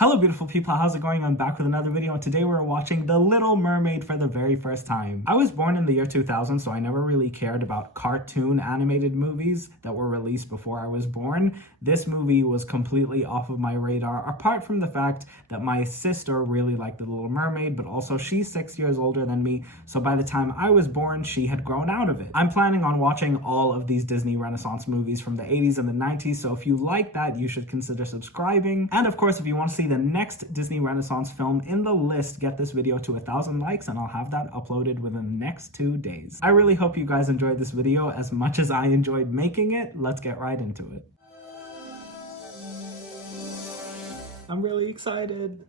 Hello beautiful people, how's it going? I'm back with another video and today we're watching The Little Mermaid for the very first time. I was born in the year 2000, so I never really cared about cartoon animated movies that were released before I was born. This movie was completely off of my radar, apart from the fact that my sister really liked The Little Mermaid, but also she's 6 years older than me, so by the time I was born, she had grown out of it. I'm planning on watching all of these Disney Renaissance movies from the 80s and the 90s, so if you like that, you should consider subscribing. And of course, if you want to see the next Disney Renaissance film in the list, get this video to 1,000 likes and I'll have that uploaded within the next 2 days. I really hope you guys enjoyed this video as much as I enjoyed making it. Let's get right into it. I'm really excited.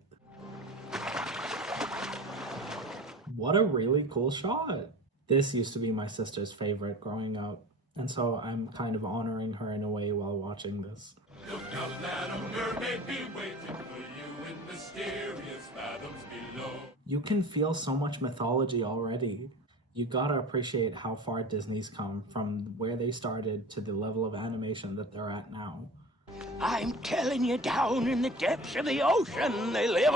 What a really cool shot. This used to be my sister's favorite growing up, and so I'm kind of honoring her in a way while watching this. Look out, little mermaid, be waiting for you in mysterious fathoms below. You can feel so much mythology already. You gotta appreciate how far Disney's come from where they started to the level of animation that they're at now. I'm telling you, down in the depths of the ocean, they live.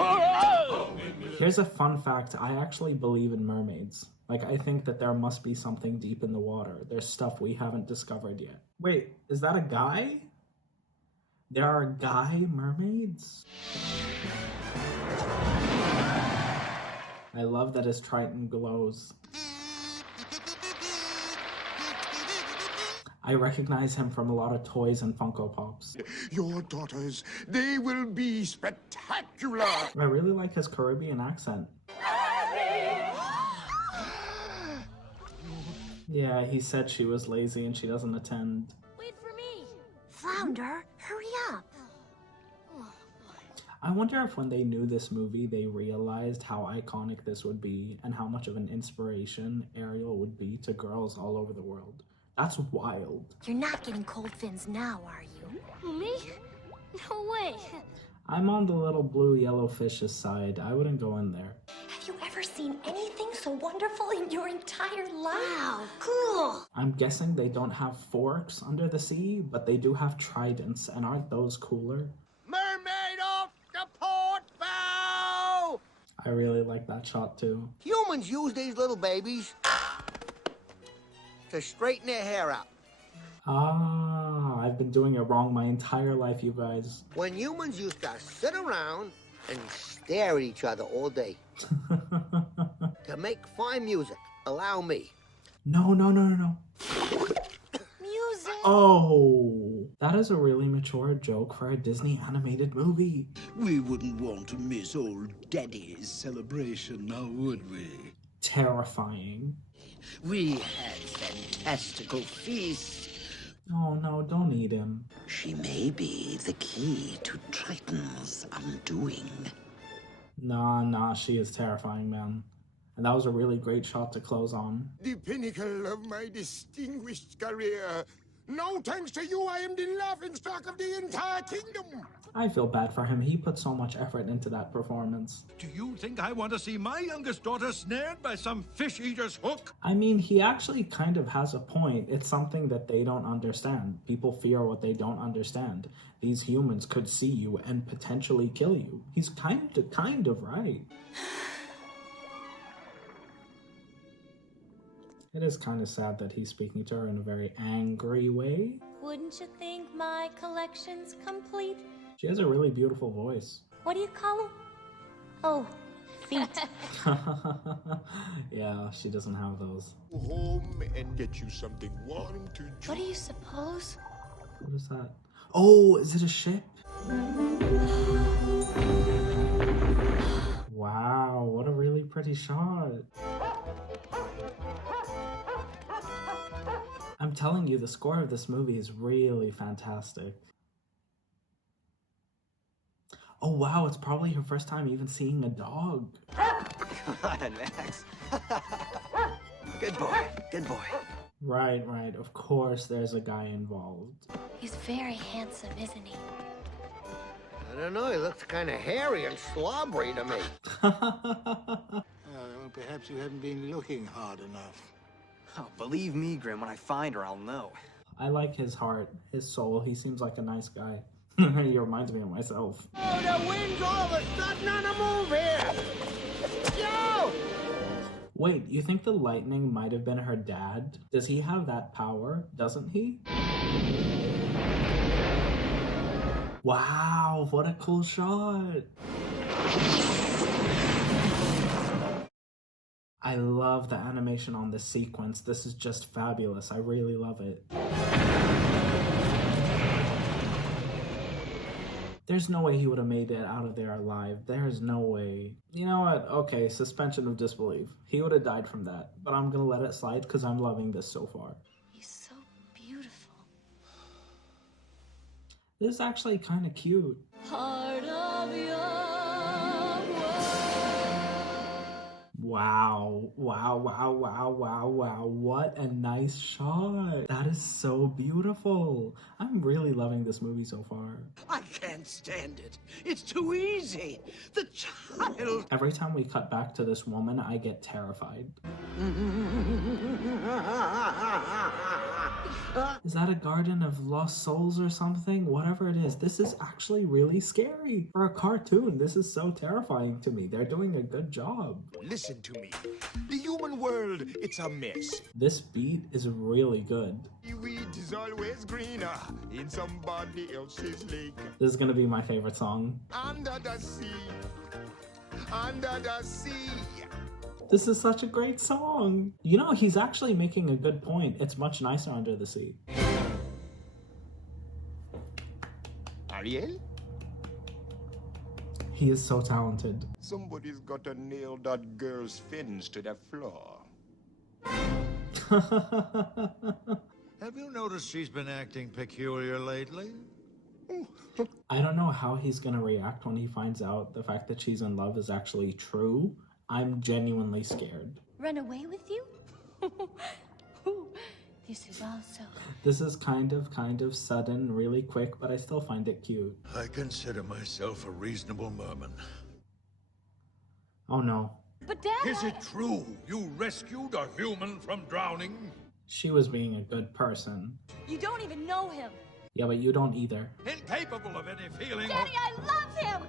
Here's a fun fact. I actually believe in mermaids. Like, I think that there must be something deep in the water. There's stuff we haven't discovered yet. Wait, is that a guy? There are guy mermaids? I love that his Triton glows. I recognize him from a lot of toys and Funko Pops. Your daughters, they will be spectacular. I really like his Caribbean accent. Yeah, he said she was lazy and she doesn't attend. Wait for me! Flounder, hurry up! I wonder if when they knew this movie, they realized how iconic this would be and how much of an inspiration Ariel would be to girls all over the world. That's wild. You're not getting cold fins now, are you? Me? No way. I'm on the little blue yellow fish's side. I wouldn't go in there. Have you ever seen anything so wonderful in your entire life? Wow, cool! I'm guessing they don't have forks under the sea, but they do have tridents, and aren't those cooler? Mermaid off the port bow! I really like that shot too. Humans use these little babies to straighten their hair out. Ah, I've been doing it wrong my entire life, you guys. When humans used to sit around and stare at each other all day. To make fine music, allow me. No. Music! Oh, that is a really mature joke for a Disney animated movie. We wouldn't want to miss old Daddy's celebration, now would we? Terrifying. We had fantastical feasts. Oh no, don't eat him. She may be the key to Triton's undoing. Nah, she is terrifying, man. And that was a really great shot to close on. The pinnacle of my distinguished career. No thanks to you, I am the laughingstock of the entire kingdom. I feel bad for him. He put so much effort into that performance. Do you think I want to see my youngest daughter snared by some fish-eater's hook? I mean, he actually kind of has a point. It's something that they don't understand. People fear what they don't understand. These humans could see you and potentially kill you. He's kind of right. It is kind of sad that he's speaking to her in a very angry way. Wouldn't you think my collection's complete? She has a really beautiful voice. What do you call them? Oh, feet. Yeah, she doesn't have those. Go home and get you something warm to drink. What do you suppose? What is that? Oh, is it a ship? Wow, what a really pretty shot. I'm telling you, the score of this movie is really fantastic. Oh wow, it's probably her first time even seeing a dog. Come on, Max. Good boy. Right, of course there's a guy involved. He's very handsome, isn't he? I don't know, he looks kind of hairy and slobbery to me. Well, perhaps you haven't been looking hard enough. Oh, believe me, Grim, when I find her, I'll know. I like his heart, his soul. He seems like a nice guy. He reminds me of myself. Oh, the wind's all of a sudden on a move here! Yo! Wait, you think the lightning might have been her dad? Does he have that power? Doesn't he? Wow, what a cool shot! I love the animation on this sequence. This is just fabulous. I really love it. There's no way he would have made it out of there alive. There's no way. You know what? Okay, suspension of disbelief. He would have died from that. But I'm gonna let it slide because I'm loving this so far. He's so beautiful. This is actually kind of cute. Heart of your Wow. Wow, wow, wow, wow, wow. What a nice shot. That is so beautiful. I'm really loving this movie so far. I can't stand it. It's too easy. The child. Every time we cut back to this woman, I get terrified. Is that a garden of lost souls or something? Whatever it is, this is actually really scary. For a cartoon, this is so terrifying to me. They're doing a good job. Listen to me. The human world, it's a mess. This beat is really good. The weed is always greener in somebody else's lake. This is gonna be my favorite song. Under the sea. Under the sea. This is such a great song. You know, he's actually making a good point. It's much nicer under the sea. Ariel? He is so talented. Somebody's got to nail that girl's fins to the floor. Have you noticed she's been acting peculiar lately? I don't know how he's gonna react when he finds out the fact that she's in love is actually true. I'm genuinely scared. Run away with you? This is also... This is kind of sudden, really quick, but I still find it cute. I consider myself a reasonable merman. Oh no. But Dad... Is it true you rescued a human from drowning? She was being a good person. You don't even know him. Yeah, but you don't either. Incapable of any feeling. Daddy, I love him!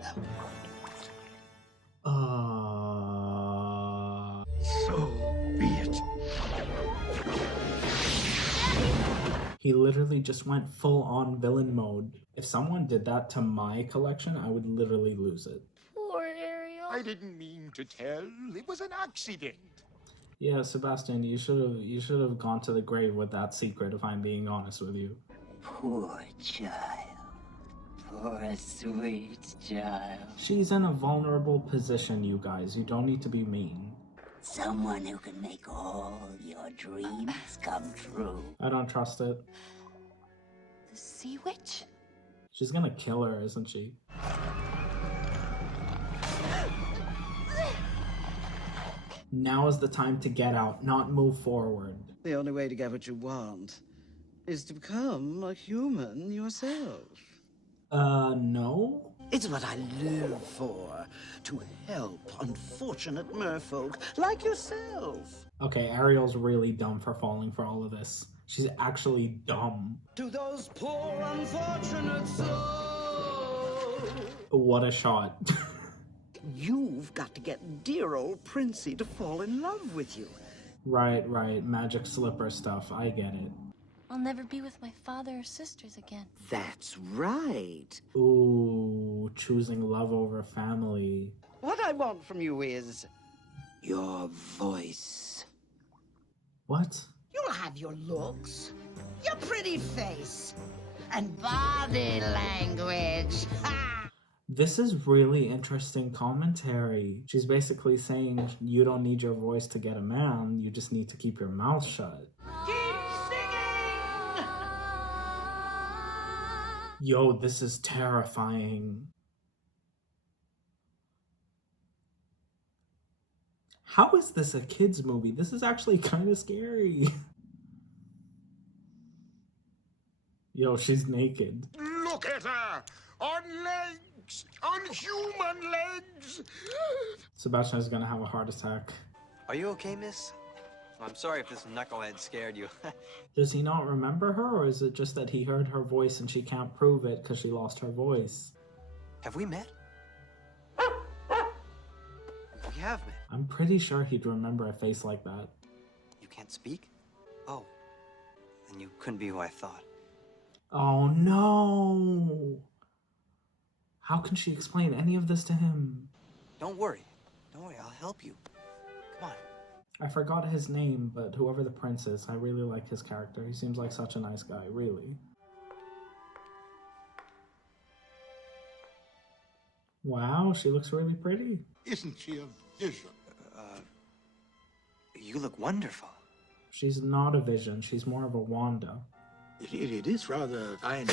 So be it. He literally just went full-on villain mode. If someone did that to my collection, I would literally lose it. Poor Ariel. I didn't mean to tell. It was an accident. Yeah, Sebastian, you should have gone to the grave with that secret, if I'm being honest with you. Poor child. Poor sweet child. She's in a vulnerable position, you guys. You don't need to be mean. Someone who can make all your dreams come true. I don't trust it. The Sea Witch? She's gonna kill her, isn't she? Now is the time to get out, not move forward. The only way to get what you want is to become a human yourself. No? It's what I live for. To help unfortunate merfolk like yourself. Okay, Ariel's really dumb for falling for all of this. She's actually dumb. To those poor unfortunate souls. What a shot. You've got to get dear old Princey to fall in love with you. Right, magic slipper stuff, I get it. I'll never be with my father or sisters again. That's right. Ooh, choosing love over family. What I want from you is your voice. What? You'll have your looks, your pretty face, and body language. This is really interesting commentary. She's basically saying you don't need your voice to get a man, you just need to keep your mouth shut. Yo, this is terrifying. How is this a kid's movie? This is actually kind of scary. Yo, she's naked. Look at her! On legs! On human legs! Sebastian is gonna have a heart attack. Are you okay, miss? I'm sorry if this knucklehead scared you. Does he not remember her, or is it just that he heard her voice and she can't prove it because she lost her voice? Have we met? We have met. I'm pretty sure he'd remember a face like that. You can't speak? Oh. Then you couldn't be who I thought. Oh no! How can she explain any of this to him? Don't worry. Don't worry, I'll help you. Come on. I forgot his name, but whoever the prince is, I really like his character. He seems like such a nice guy, really. Wow, she looks really pretty. Isn't she a vision? You look wonderful. She's not a vision, she's more of a Wanda. It is rather fine.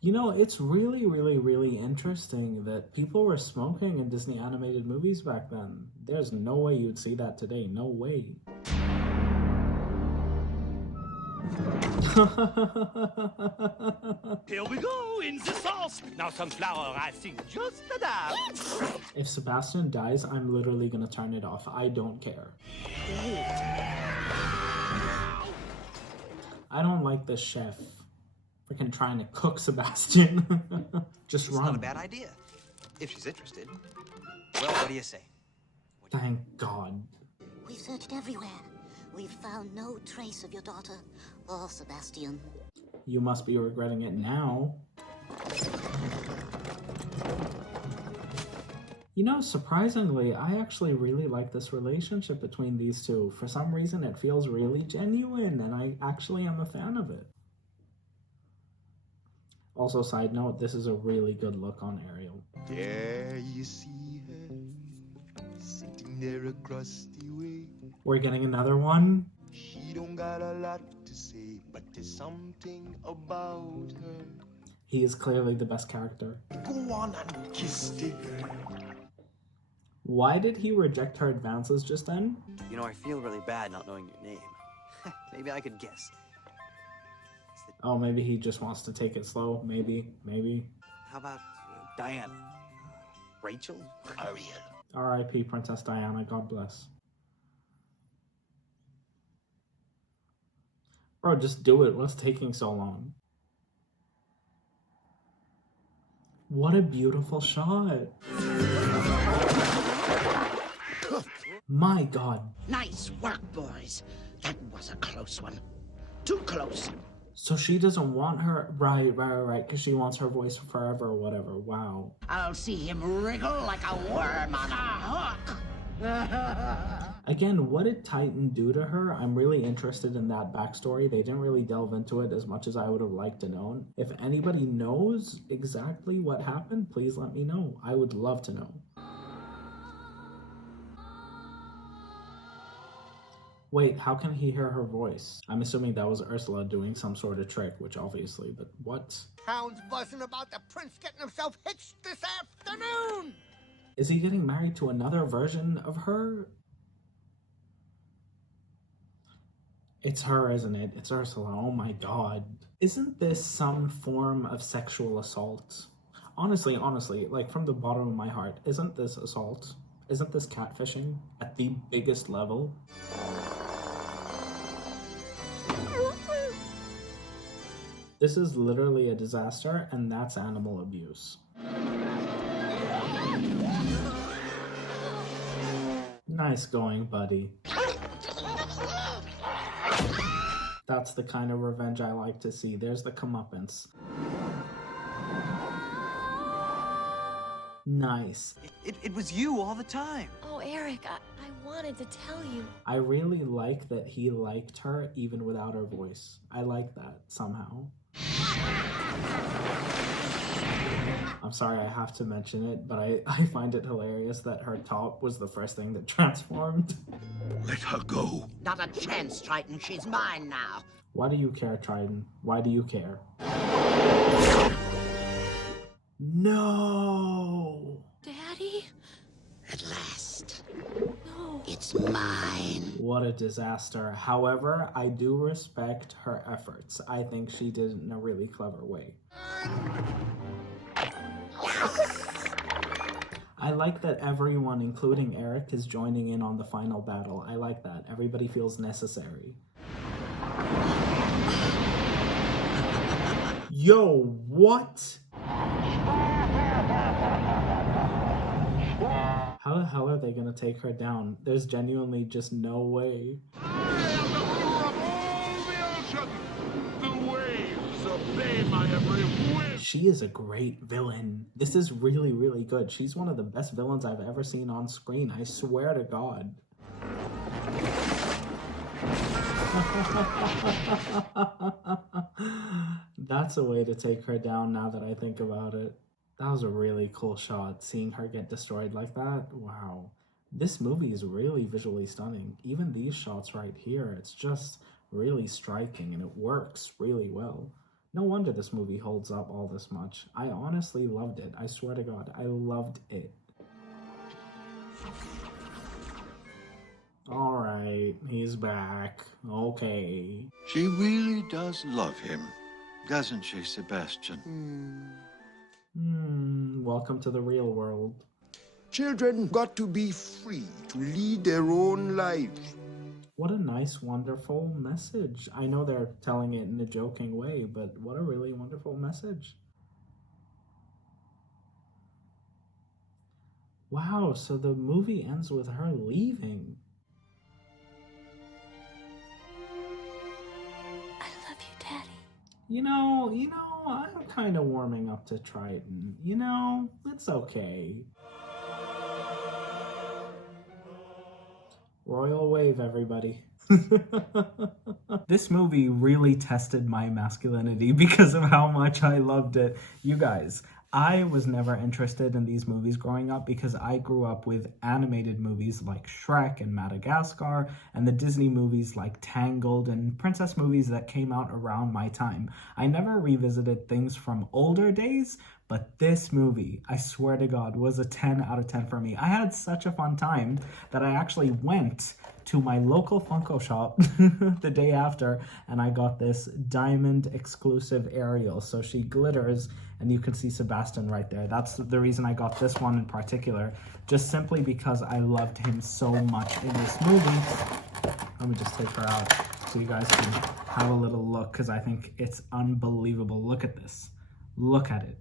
You know, it's really, really, really interesting that people were smoking in Disney animated movies back then. There's no way you'd see that today. No way. Here we go in the sauce. Now some flour, I think, just a dab. If Sebastian dies, I'm literally gonna turn it off. I don't care. I don't like this chef. Freaking trying to cook Sebastian. Just It's run. not a bad idea. If she's interested. Well, what do you say? Thank God. We've searched everywhere. We've found no trace of your daughter or Sebastian. You must be regretting it now. You know, surprisingly, I actually really like this relationship between these two. For some reason, it feels really genuine, and I actually am a fan of it. Also, side note, this is a really good look on Ariel. There you see her, sitting there across the way. We're getting another one? She don't got a lot to say, but there's something about her. He is clearly the best character. Go on and kiss the girl. Why did he reject her advances just then? You know, I feel really bad not knowing your name. Maybe I could guess. Oh, maybe he just wants to take it slow. Maybe. How about Diana? Rachel? Ariel. R.I.P. Princess Diana. God bless. Bro, just do it. What's taking so long? What a beautiful shot. My God. Nice work, boys. That was a close one. Too close. So she doesn't want her, right, because she wants her voice forever or whatever. Wow. I'll see him wriggle like a worm on a hook. Again, what did Triton do to her? I'm really interested in that backstory. They didn't really delve into it as much as I would have liked to know. If anybody knows exactly what happened, please let me know. I would love to know. Wait, how can he hear her voice? I'm assuming that was Ursula doing some sort of trick, which obviously, but what? Town's buzzing about the prince getting himself hitched this afternoon. Is he getting married to another version of her? It's her, isn't it? It's Ursula. Oh my God. Isn't this some form of sexual assault? Honestly, like from the bottom of my heart, isn't this assault? Isn't this catfishing at the biggest level? This is literally a disaster, and that's animal abuse. Nice going, buddy. That's the kind of revenge I like to see. There's the comeuppance. Nice. It was you all the time. Oh, Eric, I wanted to tell you. I really like that he liked her even without her voice. I like that somehow. I'm sorry I have to mention it, but I find it hilarious that her top was the first thing that transformed. Let her go. Not a chance, Triton. She's mine now. Why do you care, Triton? Why do you care? No! Daddy? At last. No. It's mine. What a disaster. However, I do respect her efforts. I think she did it in a really clever way. I like that everyone, including Eric, is joining in on the final battle. I like that. Everybody feels necessary. Yo, what? How the hell are they gonna take her down? There's genuinely just no way. She is a great villain. This is really, really good. She's one of the best villains I've ever seen on screen. I swear to God. That's a way to take her down now that I think about it. That was a really cool shot, seeing her get destroyed like that. Wow. This movie is really visually stunning. Even these shots right here, it's just really striking and it works really well. No wonder this movie holds up all this much. I honestly loved it. I swear to God, I loved it. Alright, he's back. Okay. She really does love him, doesn't she, Sebastian? Welcome to the real world. Children got to be free to lead their own lives. What a nice, wonderful message. I know they're telling it in a joking way, but what a really wonderful message. Wow, so the movie ends with her leaving. I love you, Daddy. You know, I'm kind of warming up to Triton. You know, it's okay. Royal wave, everybody. This movie really tested my masculinity because of how much I loved it. You guys, I was never interested in these movies growing up because I grew up with animated movies like Shrek and Madagascar and the Disney movies like Tangled and princess movies that came out around my time. I never revisited things from older days, but this movie, I swear to God, was a 10 out of 10 for me. I had such a fun time that I actually went to my local Funko shop the day after and I got this diamond exclusive Ariel. So she glitters and you can see Sebastian right there. That's the reason I got this one in particular, just simply because I loved him so much in this movie. Let me just take her out so you guys can have a little look because I think it's unbelievable. Look at this. Look at it.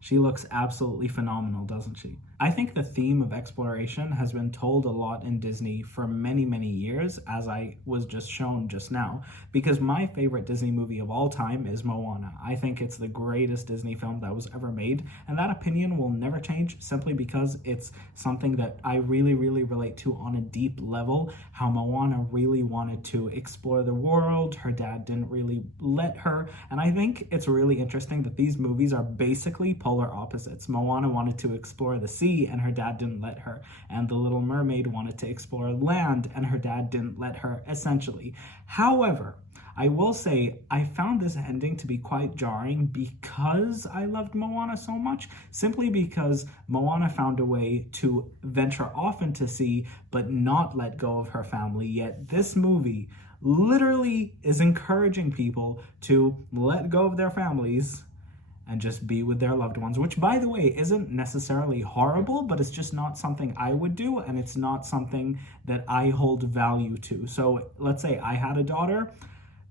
She looks absolutely phenomenal, doesn't she? I think the theme of exploration has been told a lot in Disney for many, many years, as I was just shown just now, because my favorite Disney movie of all time is Moana. I think it's the greatest Disney film that was ever made, and that opinion will never change simply because it's something that I really, really relate to on a deep level, how Moana really wanted to explore the world, her dad didn't really let her, and I think it's really interesting that these movies are basically polar opposites. Moana wanted to explore the sea and her dad didn't let her, and The Little Mermaid wanted to explore land and her dad didn't let her, essentially. However, I will say I found this ending to be quite jarring because I loved Moana so much, simply because Moana found a way to venture off into sea but not let go of her family, yet this movie literally is encouraging people to let go of their families and just be with their loved ones, which, by the way, isn't necessarily horrible, but it's just not something I would do, and it's not something that I hold value to. So let's say I had a daughter.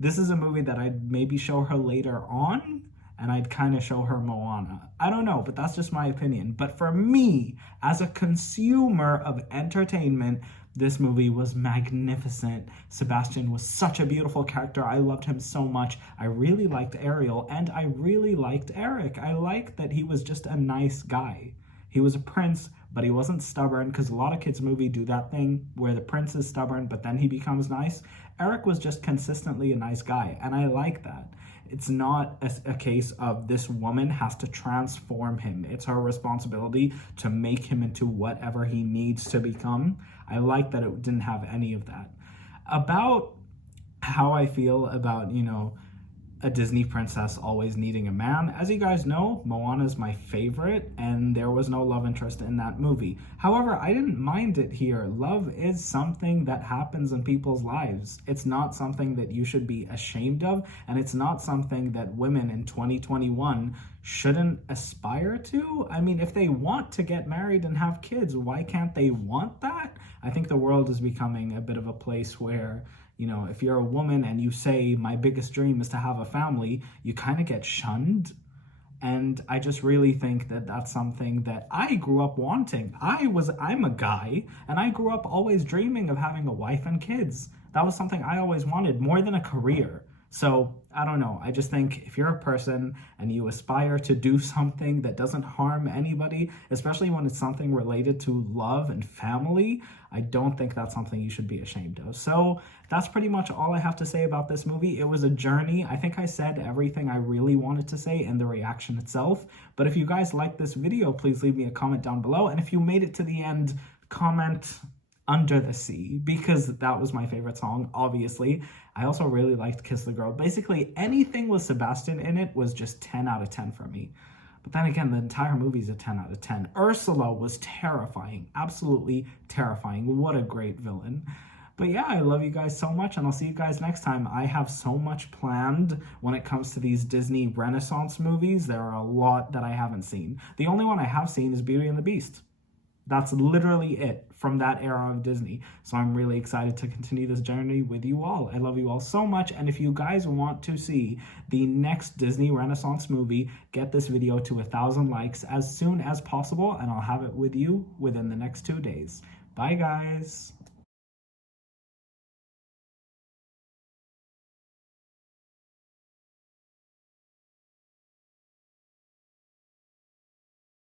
This is a movie that I'd maybe show her later on, and I'd kind of show her Moana. I don't know, but that's just my opinion. But for me, as a consumer of entertainment, this movie was magnificent. Sebastian was such a beautiful character. I loved him so much. I really liked Ariel, and I really liked Eric. I liked that he was just a nice guy. He was a prince, but he wasn't stubborn, because a lot of kids' movies do that thing where the prince is stubborn, but then he becomes nice. Eric was just consistently a nice guy, and I like that. It's not a case of this woman has to transform him. It's her responsibility to make him into whatever he needs to become. I like that it didn't have any of that. About how I feel about, a Disney princess always needing a man. As you guys know, Moana is my favorite, and there was no love interest in that movie. However, I didn't mind it here. Love is something that happens in people's lives. It's not something that you should be ashamed of, and it's not something that women in 2021 shouldn't aspire to. I mean, if they want to get married and have kids, why can't they want that? I think the world is becoming a bit of a place where, you know, if you're a woman and you say, my biggest dream is to have a family, you kind of get shunned. And I just really think that that's something that I grew up wanting. I'm a guy, and I grew up always dreaming of having a wife and kids. That was something I always wanted, more than a career. So I don't know. I just think if you're a person and you aspire to do something that doesn't harm anybody, especially when it's something related to love and family, I don't think that's something you should be ashamed of. So that's pretty much all I have to say about this movie. It was a journey. I think I said everything I really wanted to say in the reaction itself. But if you guys like this video, please leave me a comment down below. And if you made it to the end, comment Under the Sea, because that was my favorite song, obviously. I also really liked Kiss the Girl. Basically, anything with Sebastian in it was just 10 out of 10 for me. But then again, the entire movie's a 10 out of 10. Ursula was terrifying, absolutely terrifying. What a great villain. But yeah, I love you guys so much, and I'll see you guys next time. I have so much planned when it comes to these Disney Renaissance movies. There are a lot that I haven't seen. The only one I have seen is Beauty and the Beast. That's literally it from that era of Disney. So I'm really excited to continue this journey with you all. I love you all so much. And if you guys want to see the next Disney Renaissance movie, get this video to 1,000 likes as soon as possible, and I'll have it with you within the next 2 days. Bye, guys.